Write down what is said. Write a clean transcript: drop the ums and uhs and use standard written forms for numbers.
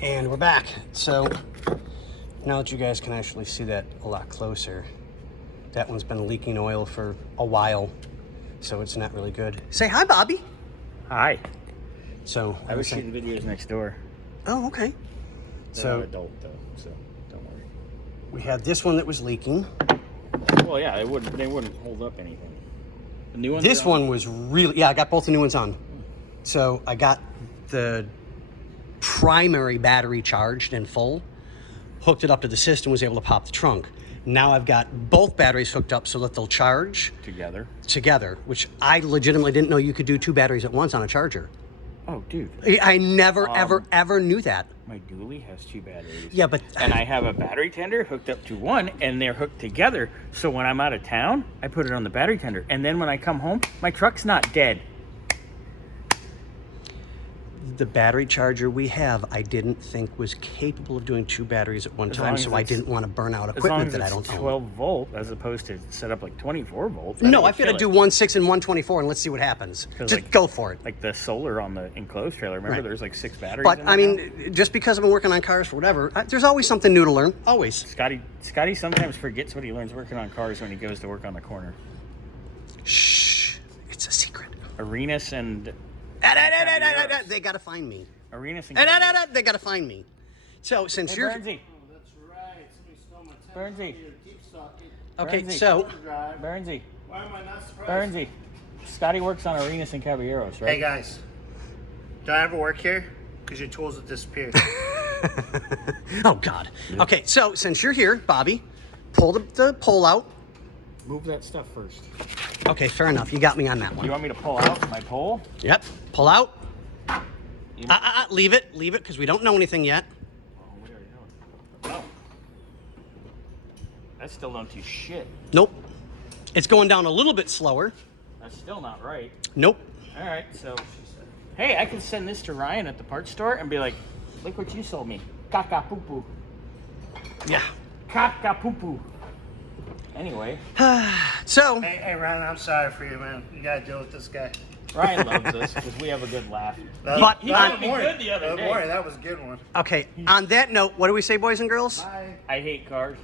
And we're back. So now that you guys can actually see that a lot closer, that one's been leaking oil for a while, so it's not really good. Say hi, Bobby. Hi. So I was shooting videos next door. Oh, okay. They're So not adult though, so don't worry. we had this one that was leaking. Well, yeah, they wouldn't hold up anything. The new one. This one was really, I got both the new ones on. So I got the primary battery charged and full, hooked it up to the system, was able to pop the trunk. Now I've got both batteries hooked up so that they'll charge together, which I legitimately didn't know you could do two batteries at once on a charger. Oh, dude. I never, ever knew that. My dually has two batteries. Yeah, but... And I have a battery tender hooked up to one, and they're hooked together. So when I'm out of town, I put it on the battery tender. And then when I come home, my truck's not dead. The battery charger we have, I didn't think was capable of doing two batteries at one time, so I didn't want to burn out equipment that I don't own. 12 volt as opposed to set up like 24 volts. No, I've got to do 1.6 and 124, and let's see what happens. Just like, go for it. Like the solar on the enclosed trailer, remember there's like 6 batteries But, in I there mean, just because I've been working on cars for whatever, there's always something new to learn. Always. Scotty sometimes forgets what he learns working on cars when he goes to work on the corner. Shh. It's a secret. Arenas and... They got to find me. Arenas and... They got to find me. So, since you're... Bernsey. Oh, that's right. Somebody stole my Bernsey. deep socket. Okay, Bernsey. so... Bernsey. Why am I not surprised? Bernsey. Scotty works on Arenas and Caballeros, right? Hey guys, do I ever work here? Because your tools have disappeared. Oh, God. Yeah. Okay, so since you're here, Bobby, pull the pole out. Move that stuff first. Okay, fair enough. You got me on that one. You want me to pull out my pole? Yep. Pull out. Leave it, because we don't know anything yet. Oh, what are you doing? Oh. That still don't do shit. Nope. It's going down a little bit slower. That's still not right. Nope. All right, so... Hey, I can send this to Ryan at the parts store and be like, look what you sold me. Caca-poo-poo. Yeah. Caca-poo-poo. Anyway. So... Hey, Ryan, I'm sorry for you, man. You got to deal with this guy. Ryan loves us because we have a good laugh. But he got me good the other day. Boy, that was a good one. Okay, on that note, what do we say, boys and girls? Bye. I hate cars.